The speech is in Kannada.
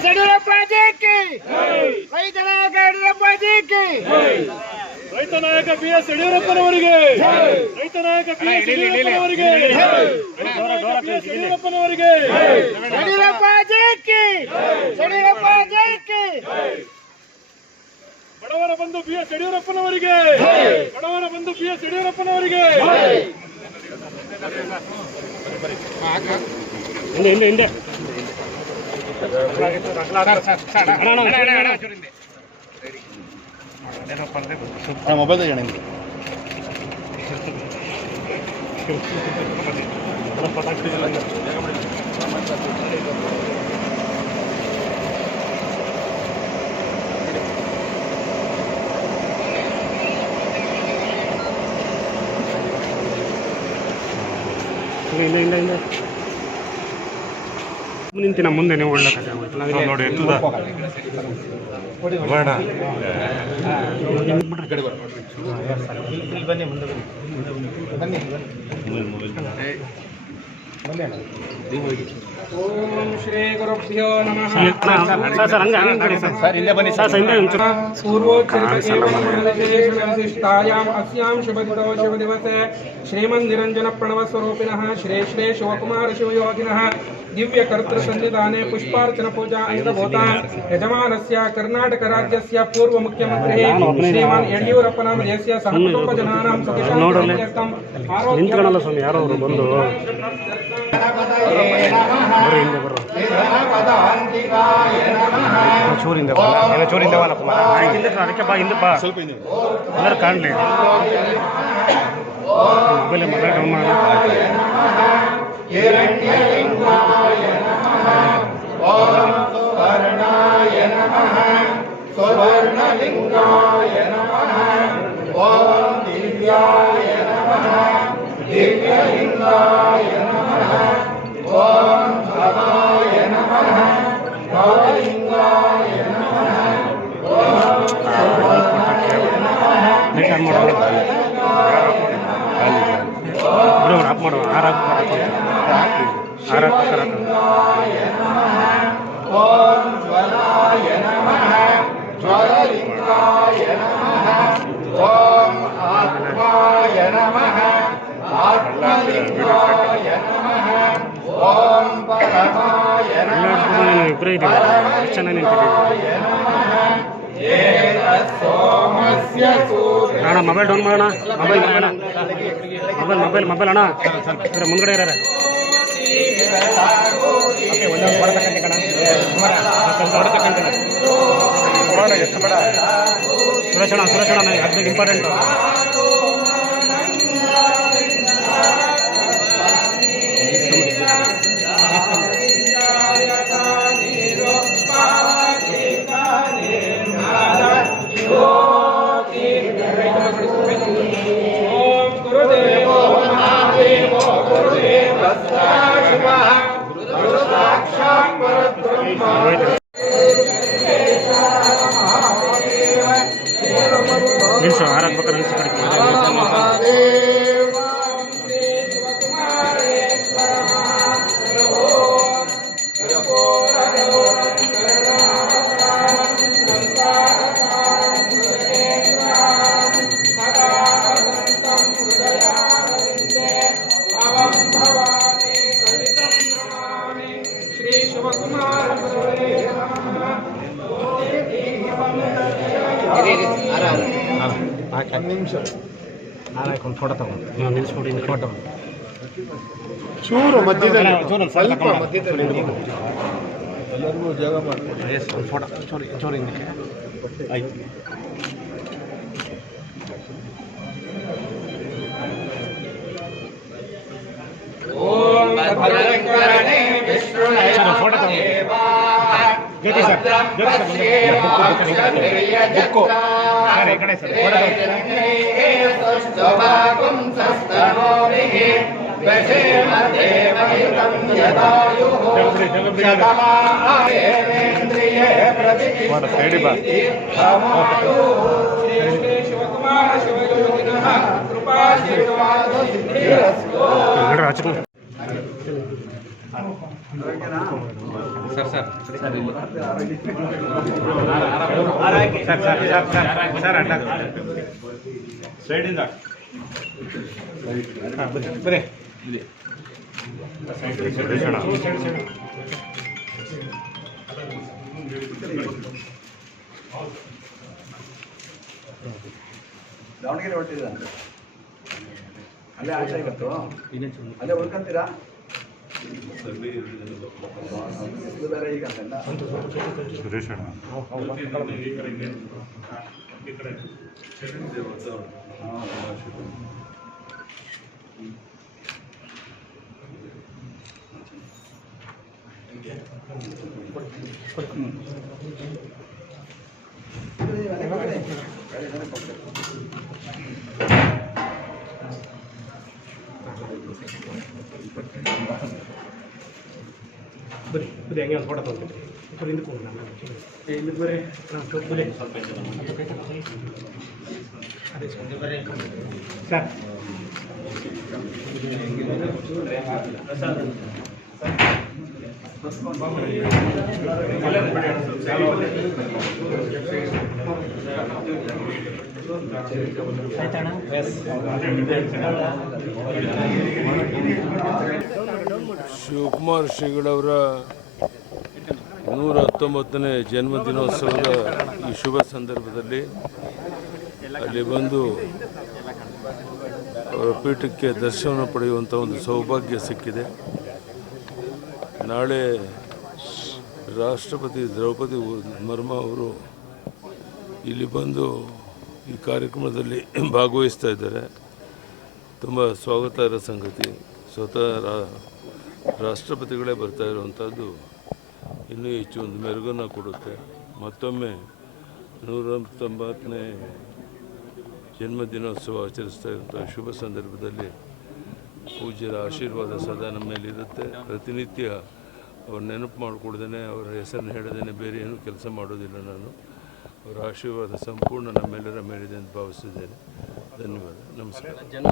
ಯಡಿಯೂರಪ್ಪ ಜಿಕ್ಕಿ ರೈತ ನಾಯಕ ಯಡಿಯೂರಪ್ಪ ಜಿಕ್ಕಿ ರೈತ ನಾಯಕ ಬಿ.ಎಸ್. ಯಡಿಯೂರಪ್ಪನವರಿಗೆ ರೈತ ನಾಯಕ ಬಿ.ಎಸ್. ಯಡಿಯೂರಪ್ಪನವರಿಗೆ ಯಡಿಯೂರಪ್ಪನವರಿಗೆ ಯಡಿಯೂರಪ್ಪ ಜಿಕ್ಕಿ ಯಡಿಯೂರಪ್ಪ ಜಿಕ್ಕಿ ಬಡವರ ಬಂಧು ಬಿ.ಎಸ್. ಯಡಿಯೂರಪ್ಪನವರಿಗೆ ಬಡವರ ಬಂಧು ಬಿ.ಎಸ್. ಯಡಿಯೂರಪ್ಪನವರಿಗೆ ಹಿಂದೆ ಹಿಂದೆ ಹಿಂದೆ ಮೊಬೈಲ್ ತೆಗೋಣ ಹಿಂದೆ ಹಿಂದೆ ಹಿಂದೆ ನಿಂತಿನ ಮುಂದೆ ನೀವು ಒಳ್ಳೆ ಕಥೆ ನೋಡಿ ಬೇಡ ಓಂ ಶ್ರೀ ಗುರುಭ್ಯೋ ನಮಃ पूर्वोच्चरितायाम् अस्यां शुभदितो शुभदिवसे श्रीमन्निरञ्जनप्रणवस्वरूपिणः श्री श्री शिवकुमारशिवयोगिनः दिव्यकर्तृसन्निधाने पुष्पार्चनपूजा अङ्गभूता यजमानस्य कर्नाटकराज्यस्य पूर्वमुख्यमन्त्रिः श्रीमान् यडियूरप्पनामधेयस्य सहकुटुम्बजनानां सतिशान्तिरक्षार्थम् ಚೂರಿಂದ ಅದಕ್ಕೆ ಬಾ ಹಿಂದೆ ಬಾ ಸ್ವಲ್ಪ ಎಲ್ಲರೂ ಕಾಣಲಿ ಮೊಬೈಲ್ ಮೊಬೈಲ್ ಡೌನ್ ಮಾಡಿ ಆಫ್ ಮಾಡೋ ಓಂ ಜ್ವಲಾಯ ನಮಃ ಜ್ವಲಲಿಂಗಾಯ ನಮಃ ಓಂ ಆತ್ಮಾಯ ನಮಃ ಆತ್ಮಲಿಂಗಾಯ ನಮಃ ಓಂ ಪರಮಾಯ ನಮಃ ಪರಮಾಯ ನಮಃ ಸೋಮಸ್ಯ ಸೂರ್ಯ ಅಣ್ಣ ಮೊಬೈಲ್ ಡೌನ್ ಮಾಡೋಣ ಮೊಬೈಲ್ ಅಣ್ಣ ಮುಂದ್ಗಡೆ ಇರ ಸುರೇಶ್ ಅಣ್ಣ ಅದು ಇಂಪಾರ್ಟೆಂಟು ನಿಲ್ಸು ಹಾರಾಗ್ಬೇಕಾದ್ರೆ ನಿಲ್ಸು ಕಡಿಕೆ ಶ್ರೀ ಶಿವಕುಮಾರ ನಿಮಿಷ ಒಂದು ಫೋಟೋ ತಗೊಂಡು ನಿಲ್ಸ್ಬಿಡಿ ಫೋಟೋ ಚೂರು ಮಧ್ಯದಲ್ಲಿ ಸ್ವಲ್ಪ ಮಧ್ಯದಲ್ಲಿ ಎಲ್ಲರಿಗೂ ಜಾಗ ಮಾಡ್ಕೊಂಡು ಒಂದು ಫೋಟೋ ಚೂರು ಹಿಂದಕ್ಕೆ ಆಯ್ತು ಓಂ ಭದ್ರಂಕರಣೇ ವಿಷ್ಣುನಯ ಫೋಟೋ ತಗೊಂಡು ಜ್ಯೋತಿ ಸರ್ ಈ ಕಡೆ ಸರ್ ಶಿವಕುಮಾರ ಶಿವಯೋಗಿನಃ ಕೃಪಾಶೀರ್ವಾದ ಸಿದ್ಧಿರಸ್ತು ದಾವಣಗೆರೆ ಹೊರಟಿದ್ದೀರಾ? ಅಲ್ಲೇ ಆಟ ಇವತ್ತು ಅಲ್ಲೇ ಉಳ್ಕೊಂತೀರಾ? ಇದು ಬೇರೆ ಈಗ ಅಂತೆಲ್ಲ ಬರೀ ಹಂಗೆ ಒಂದು ಫೋಟೋ ತೊಗೊಳ್ತೀನಿ ಬರೀ ಹಿಂದಕ್ಕೆ ಹೋಗೋಣ ಹಿಂದಕ್ಕೆ ಬರೀ ಬರೀ ಅದೇ ಸರ್ ಶಿವಕುಮಾರ್ ಶ್ರೀಗಳವರ 119ನೇ ಜನ್ಮದಿನೋತ್ಸವದ ಈ ಶುಭ ಸಂದರ್ಭದಲ್ಲಿ ಅಲ್ಲಿ ಬಂದು ಅವರ ಪೀಠಕ್ಕೆ ದರ್ಶನ ಪಡೆಯುವಂಥ ಒಂದು ಸೌಭಾಗ್ಯ ಸಿಕ್ಕಿದೆ. ನಾಳೆ ರಾಷ್ಟ್ರಪತಿ ದ್ರೌಪದಿ ಮುರ್ಮು ಅವರು ಇಲ್ಲಿ ಬಂದು ಈ ಕಾರ್ಯಕ್ರಮದಲ್ಲಿ ಭಾಗವಹಿಸ್ತಾ ಇದ್ದಾರೆ. ತುಂಬ ಸ್ವಾಗತಾರ್ಹ ಸಂಗತಿ. ಸ್ವತಃ ರಾಷ್ಟ್ರಪತಿಗಳೇ ಬರ್ತಾ ಇರುವಂಥದ್ದು ಇನ್ನೂ ಹೆಚ್ಚು ಒಂದು ಮೆರುಗನ್ನು ಕೊಡುತ್ತೆ. ಮತ್ತೊಮ್ಮೆ 190ನೇ ಜನ್ಮದಿನೋತ್ಸವ ಆಚರಿಸ್ತಾ ಇರುವಂಥ ಶುಭ ಸಂದರ್ಭದಲ್ಲಿ ಪೂಜ್ಯರ ಆಶೀರ್ವಾದ ಸದಾ ನಮ್ಮ ಮೇಲಿರುತ್ತೆ. ಪ್ರತಿನಿತ್ಯ ಅವ್ರ ನೆನಪು ಮಾಡಿಕೊಡ್ದೇ ಅವರ ಹೆಸರನ್ನು ಹೇಳದೇ ಬೇರೆ ಏನೂ ಕೆಲಸ ಮಾಡೋದಿಲ್ಲ. ನಾನು ಅವರ ಆಶೀರ್ವಾದ ಸಂಪೂರ್ಣ ನಮ್ಮೆಲ್ಲರ ಮೇಲಿದೆ ಅಂತ ಭಾವಿಸಿದ್ದೇನೆ. ಧನ್ಯವಾದ. ನಮಸ್ಕಾರ.